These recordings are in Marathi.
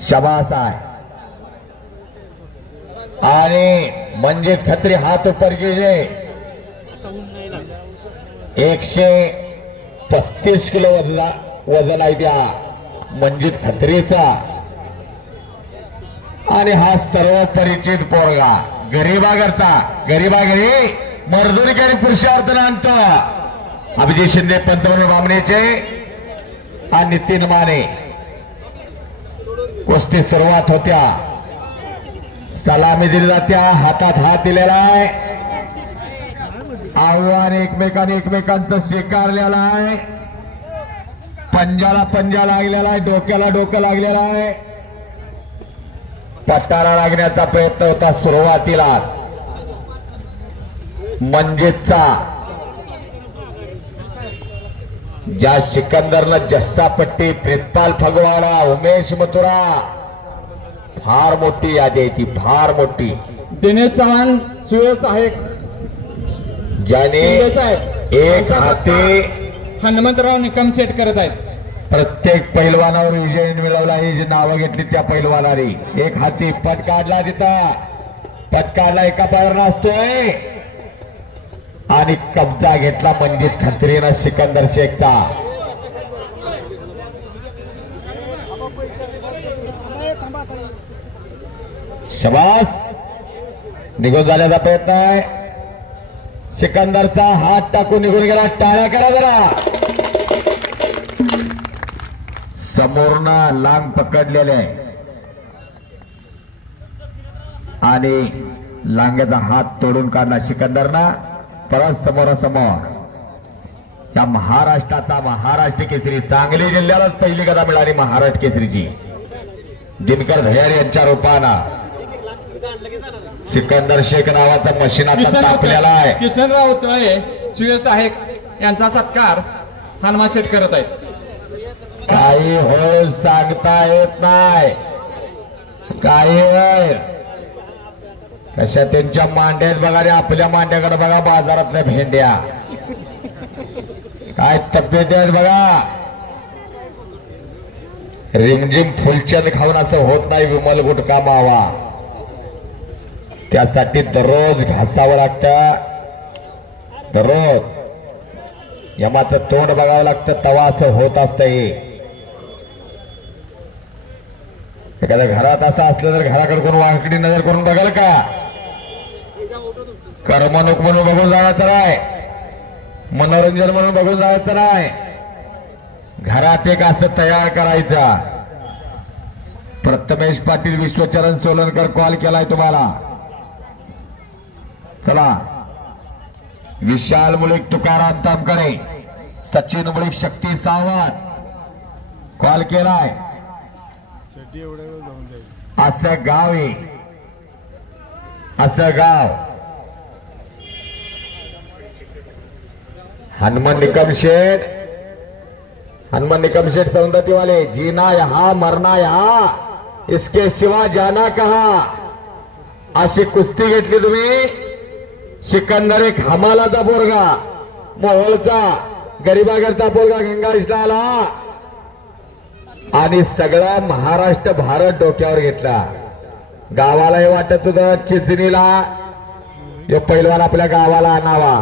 शाबास आहे आणि मंजित खत्री हात ऊपर कीजिए 135 किलो वजन आहे त्या मंजित खत्रीचा आणि हा सर्व परिचित पोरगा गरीबा घरी मर्दुरी आणि पुरुषार्थ आणतो अभिजित शिंदे पंतप्रधान बामणेचे आणि नितीन माने कुस्ती सुरुवात होत्या सलामी दिली जात्या हातात हात दिलेला आहे आव्हान एकमेकांचं स्वीकारलेला आहे पंजाला पंजा लागलेला आहे डोक्याला डोकं लागलेलं आहे पट्टाला लागण्याचा प्रयत्न होता सुरुवातीला मंजितचा ज्या सिकंदरनं जस्सा पट्टी प्रितपाल फगवाडा उमेश मथुरा फार मोठी यादी आहे ती फार मोठी दिनेश चव्हाण सुयश आहे ज्याने एक हाती हनुमंतराव निकम सेट करत आहेत प्रत्येक पैलवानावर विजय मिळवला ही जी नावं घेतली त्या पैलवानाने एक हाती पट काढला तिथं पट काढला एका पायावर असतोय आणि कब्जा घेतला मंजित खत्रीनं सिकंदर शेखचा शबास निघून जाण्याचा प्रयत्न आहे सिकंदरचा हात टाकून निघून गेला टाळ्या करा जरा समोरनं लांग पकडलेले आणि लांग्याचा हात तोडून काढला सिकंदरना परत समोरासमोर या महाराष्ट्राचा महाराष्ट्र केसरी सांगली जिल्ह्यालाच पहिली गदा मिळाली महाराष्ट्र केसरीची दिनकर धयारी यांच्या रूपानं सिकंदर शेख नावाचा मशीन आता तापलेला आहे किसनराव तळे सुयश आहे यांचा सत्कार हनुमा सेट करत आहेत काही होय सांगता येत नाही काही होय कशा त्यांच्या मांड्यात बघा रे आपल्या मांड्याकडे बघा बाजारातल्या भेंड्या काय तब्येत आहेत बघा रिमझिम फुलचंद खाऊन असं होत नाही विमल गुटखा मावा त्यासाठी दररोज घासावं लागतं दररोज यमाचं तोंड बघावं लागतं तवा असं होत असतं एखाद्या घरात असं असलं तर घराकडे कोण वांकडी नजर करून बघाल का करमणूक म्हणून बघून जायचं नाही मनोरंजन म्हणून बघून जायचं नाही घरात एक असं तयार करायचा प्रथमेश पाटील विश्वचरण सोलनकर कॉल केलाय तुम्हाला चला विशाल मुळीक तुकाराम तामकडे सचिन मुळीक शक्ती सावंत कॉल केलाय असं गाव आहे असं गाव हनुमान निकम शेठ सौंदर्य वाले जीना यहां मरना यहां इसके सिवा जाना कहां अशी कुस्ती घेतली तुम्ही सिकंदर एक हमालाचा पोरगा मोहोळचा गरीबागरचा पोरगा गंगाष्टाला आणि सगळा महाराष्ट्र भारत डोक्यावर घेतला गावालाही वाटत होतं चिचणीला यो पैलवान आपल्या गावाला आणावा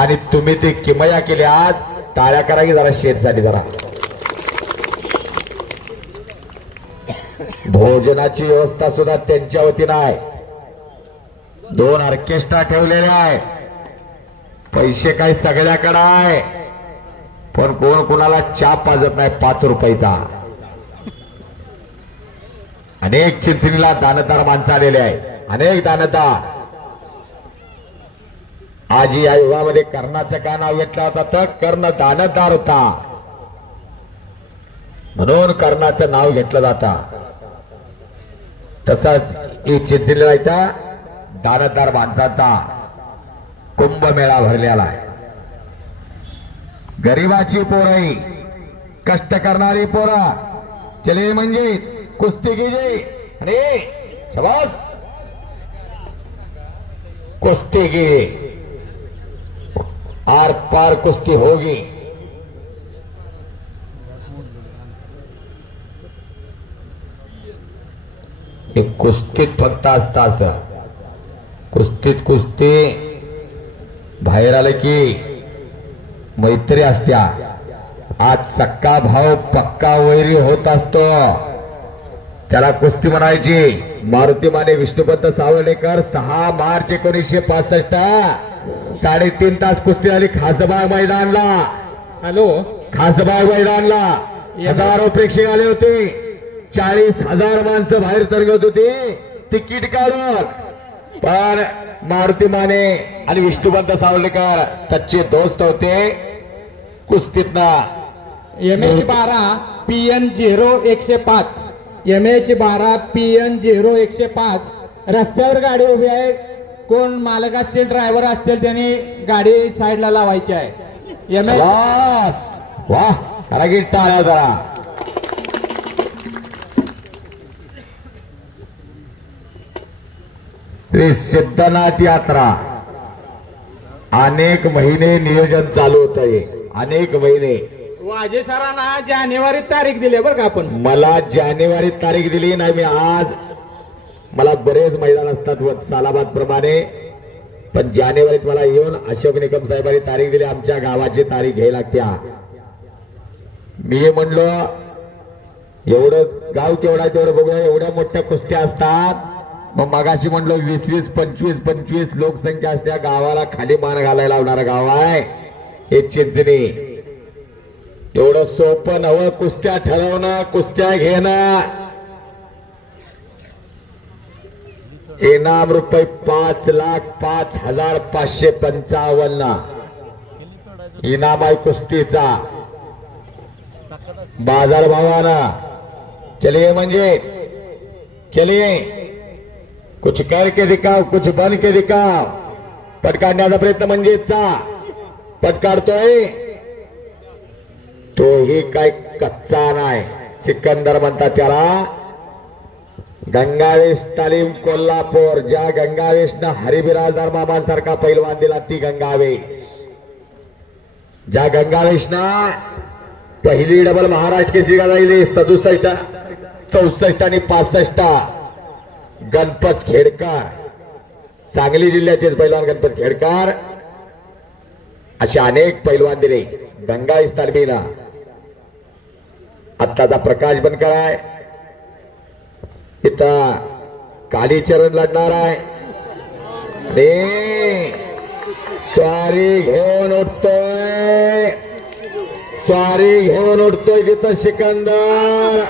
आणि तुम्ही ते किमया केली आज टाळ्या करा की जरा शेतसाठी जरा भोजनाची व्यवस्था सुद्धा त्यांच्या वतीनं आहे 2 ऑर्केस्ट्रा ठेवलेले आहे पैसे काही सगळ्याकडे आहे पण कोण कोणाला चहा पाजत नाही 5 रुपयाचा अनेक चिंचणीला दानदार माणसं आलेले आहेत अनेक दानदार आज या युगामध्ये कर्णाचं का नाव घेतलं होता तर कर्ण दानदार होता म्हणून कर्णाचं नाव घेतलं जातं तसंच चिंचणीला इथं दानदार माणसाचा कुंभमेळा भरलेला आहे गरीबाची पोरं कष्ट करणारी पोरं चले म्हणजे कुस्ती कीजिए अरे शाबाश कुस्ती कीजिए आर पार कुश्ती होगी हे कुस्तीत फक्त असतं असं. कुस्तीत कुस्ती बाहेर आलं की मैत्री असत्या. आज सक्का भाव पक्का वैरी होत असतो, त्याला कुस्ती म्हणायची. मारुती माने विष्णुपंत सावर्डेकर 6 मार्च 1965 3.5 तास कुस्ती झाली खासबाग मैदानला. हॅलो, खासबाग मैदानला हजारो प्रेक्षक आले होते. 40,000 माणसं बाहेर तरंगत होती तिकीट काढून. पण मारुती माने आणि विष्णुपंत सावर्डेकर सच्चे दोस्त होते कुस्तीतनं. MH12 PN 0105 MH12 PN 0105 रस्त्यावर गाडी उभी आहे. कोण मालक असतील ड्रायव्हर असतील त्यांनी गाडी साईडला लावायची आहे. वाह करागीर टाळ्या जरा. श्री सिद्धनाथ यात्रा अनेक महिने नियोजन चालू होत आहे. अनेक महिने. वाजे सरांना जानेवारी तारीख दिली बरं का आपण. मला जानेवारी तारीख दिली नाही. मी आज मला बरेच मैदान असतात सालाबाद प्रमाणे, पण जानेवारीत मला येऊन अशोक निकम साहेबांनी तारीख दिली. आमच्या गावाची तारीख घ्यायला लागत्या. मी म्हणलो एवढं गाव केवढा तेवढं बघूया. एवढ्या मोठ्या कुस्त्या असतात. मग मगाशी म्हणलो 20-20 25-25 लोकसंख्या असत्या. गावाला खाली मान घालायला लावणारं गाव आहे हे चिंचणी. एवढं सोपं नवं कुस्त्या ठरवणं, कुस्त्या घेणं. इनाम रुपये 5,05,555 इनाम आहे कुस्तीचा. बाजार भावानं चलिए म्हणजे चलिए, कुछ करके दिखाओ, कुछ बन के दिखाओ. पट काढण्याचा प्रयत्न म्हणजेचा पट काढतोय तोही काय कच्चा नाही. सिकंदर म्हणतात त्याला. गंगावेश तालीम कोल्हापूर. ज्या गंगावेशनं हरिबिराजदार मामांसारखा पैलवान दिला ती गंगावेश. ज्या गंगावेशनं पहिली डबल महाराष्ट्र केसरी गाजवली 67, 64 आणि 65. गणपत खेडकर, सांगली जिल्ह्याचे पैलवान गणपत खेडकर असे अनेक पैलवान दिले गंगावेश तालमीला. आत्ताचा प्रकाश बनकर आहे इथं. कालीचरण लढणार आहे. स्वारी घेऊन उठतोय, स्वारी घेऊन उठतोय तिथं सिकंदर.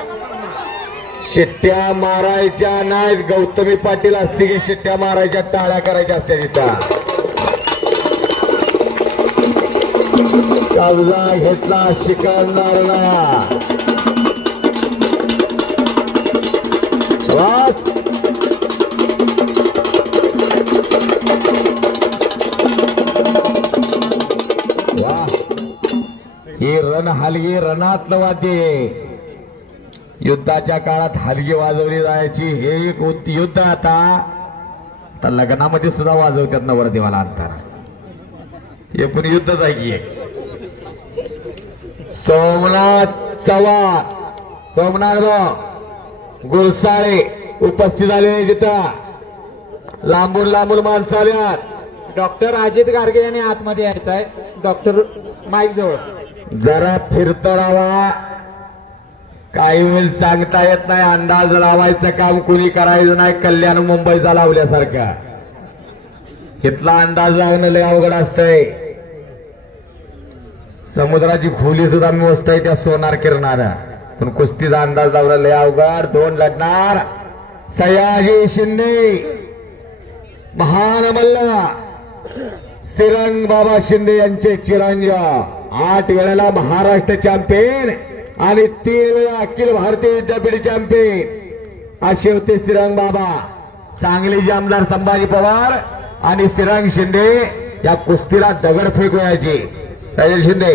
शिट्ट्या मारायच्या नाहीत. गौतमी पाटील असते की शिट्ट्या मारायच्या, टाळ्या करायच्या असत्या तिथं. कब्जा घेतला सिकंदरला. वाह, ही रण हलगी रणातलं वाद्य. युद्धाच्या काळात हलगी वाजवली जायची. हे एक युद्ध आता लग्नामध्ये सुद्धा वाजवतात नवरदेवाला आणताना. हे पण युद्धच आहे की. सोमनाथ चव्हाण, सोमनाथ गुरसाळे उपस्थित झाले तिथं. लांबून लांबून माणसं आल्यात. डॉक्टर अजित गार्गे यांनी आतमध्ये यायचं आहे. डॉक्टर माईक जवळ जरा फिरतो राहा. काही वेळ सांगता येत नाही. अंदाज लावायचं काम कुणी करायचं नाही. कल्याण मुंबईचा लावल्यासारखं इथला अंदाज लागणं लय अवघड असतंय. समुद्राची खोली सुद्धा मोजत आहे त्या सोनार किरणाला, पण कुस्तीचा अंदाज लावला लय अवघड. 2 लढणार. सयाजी शिंदे महान मल्ल, श्रीरंग बाबा शिंदे यांचे चिरंजीव. 8 वेळेला महाराष्ट्र चॅम्पियन आणि 3 वेळा अखिल भारतीय विद्यापीठ चॅम्पियन असे होते श्रीरंग बाबा. सांगलीचे आमदार संभाजी पवार आणि श्रीरंग शिंदे या कुस्तीला दगडफेक व्हायची. सयाजी शिंदे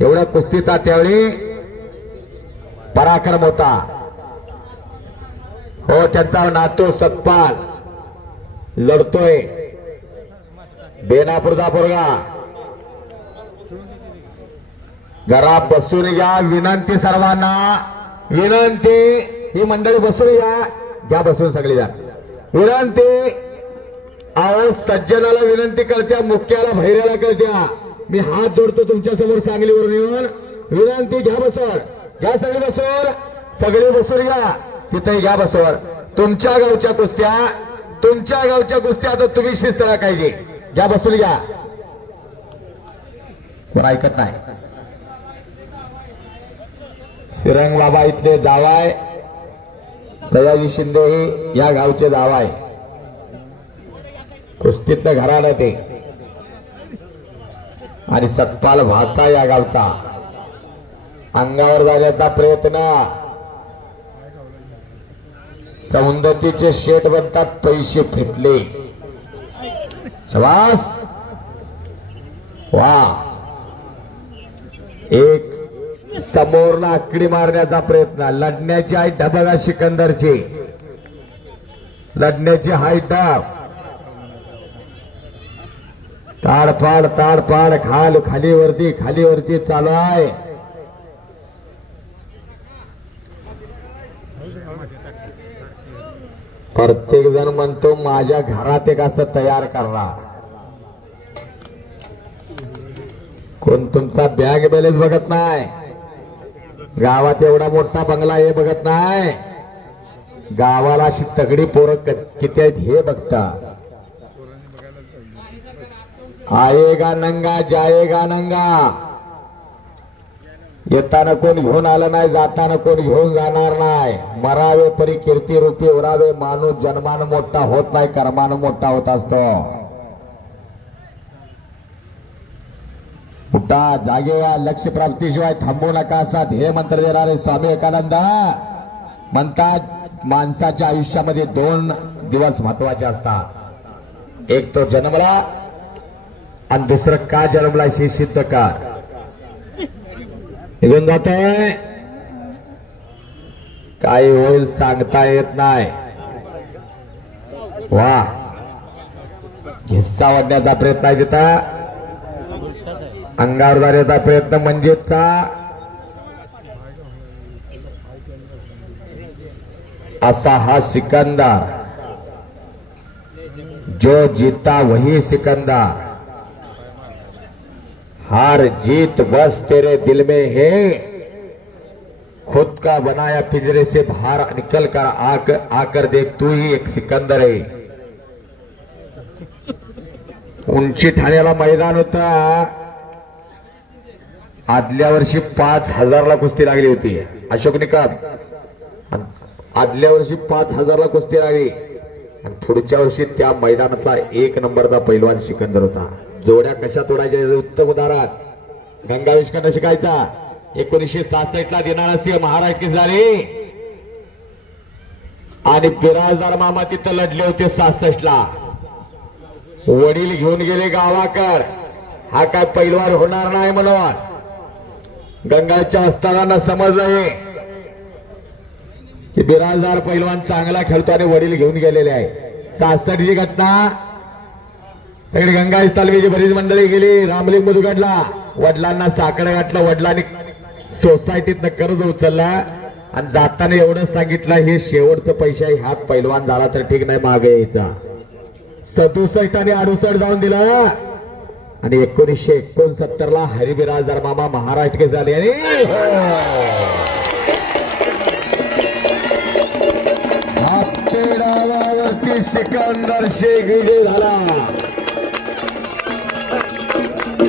एवढ्या कुस्तीचा त्यावेळी पराक्रम होता. हो, त्यांचा नातू सतपाल लढतोय. बेनापूरचा पोरगा. जरा बसून घ्या. विनंती सर्वांना, विनंती. ही मंडळी बसून घ्या. घ्या बसून सगळेजण. विनंती, अहो सज्जनाला विनंती करत्या, मुख्याला भैऱ्याला करत्या, मी हात जोडतो तुमच्या समोर सांगलीवरून येऊन. विनंती, घ्या बसवर, घ्या सगळे बसवर, सगळे बसवर घ्या, तिथे घ्या बसवर. तुमच्या गावच्या कुस्त्या आता तुम्ही शिस्त राखायची. घ्या बसून घ्या, कोण ऐकत नाही. सिरंग बाबा इथले जावाय, सयाजी शिंदे हे या गावचे जावाय, कुस्तीतलं घराणं ते, आणि सतपाल भाचा या गावचा. अंगावर जाण्याचा प्रयत्न, सौंदतीचे शेट बनतात, पैसे फिटले. शबास, वा. एक समोरला आकडी मारण्याचा प्रयत्न, लढण्याची हाईट बघा सिकंदरची, लढण्याची हाईट. ताडफाड ताडफाड, खाली वरती चालू आहे. प्रत्येक जण म्हणतो माझ्या घरात एक असं तयार करा. कोण तुमचा बँक बॅलन्स बघत नाही, गावात एवढा मोठा बंगला हे बघत नाही, गावाला अशी तगडी पोरं किती आहेत हे बघता. आएगा नंगा जाएगा नंगा. येताना कोण घेऊन आलं नाही, जाताना कोण घेऊन जाणार नाही. मरावे परी कीर्ती रूपी उरावे, माणूस जन्मानं मोठा होत नाही, कर्मानं मोठा होत असतो. उठा, जागे या, लक्ष प्राप्तीशिवाय थांबू नका, असा ध्येय मंत्र देणारे स्वामी विवेकानंद म्हणतात, माणसाच्या आयुष्यामध्ये 2 दिवस महत्वाचे असतात. एक तो जन्मला आणि दुसरं का जन्मला हे सिद्ध कर. निघून जातोय, काय होईल सांगता येत नाही. वा, हिस्सा वाढण्याचा प्रयत्न आहे तिथं, अंगावर जाण्याचा प्रयत्न म्हणजेचा. असा हा सिकंदर, जो जीता वही सिकंदर, हार जीत बस तेरे दिल में है, खुद का बनाया पिंजरे से बाहर निकल कर आकर देख तू ही एक सिकंदर है. उंची ठाण्याला मैदान होता, आदल्या वर्षी 5000ला कुस्ती लागली होती. अशोक निकम आदल्या वर्षी 5000ला कुस्ती लागली, आणि पुढच्या वर्षी त्या मैदानातला 1 नंबरचा पैलवान सिकंदर होता. जोड्या कशा तोडायच्या उत्तम उदाहरण गंगावेशकरनं शिकायचा. 1966ला देणारा सिंह महाराष्ट्र झाले, आणि बिराजदार मामा तिथं लढले होते 66ला. वडील घेऊन गेले गावाकर, हा काय पैलवान होणार नाही म्हणून. गंगाच्या अस्तारांना समजलंय की बिराजदार पैलवान चांगला खेळतो, आणि वडील घेऊन गेलेले आहे. 66ची घटना, सगळी गंगाई तालमीची बरीच मंडळी गेली. रामलिंग मधुगडला वडिलांना साकडं घातलं, वडिलांनी सोसायटीतनं कर्ज उचलला, आणि जाताना एवढं सांगितलं, हे शेवटचं पैसा ह्यात पैलवान झाला तर ठीक नाही, मागे यायचा. 67 आणि 68 जाऊन दिला, आणि 1969ला हरिबिराजदार मामा महाराष्ट्र झाले, आणि डावावरती सिकंदर शेख विजय झाला.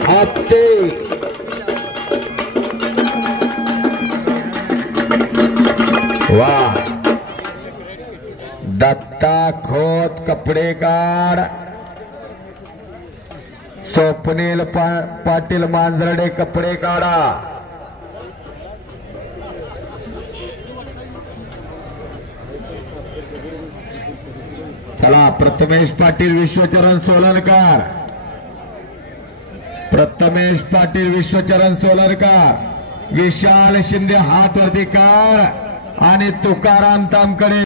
हप्ते वा. दत्ता खोत कपडे काढ, स्वप्नील पाटील मांजरडे कपडे काढा. चला, प्रथमेश पाटील विश्वचरण सोलनकर, प्रथमेश पाटील विश्वचरण सोलनकर, विशाल शिंदे हात वरती कर, आणि तुकाराम तामकडे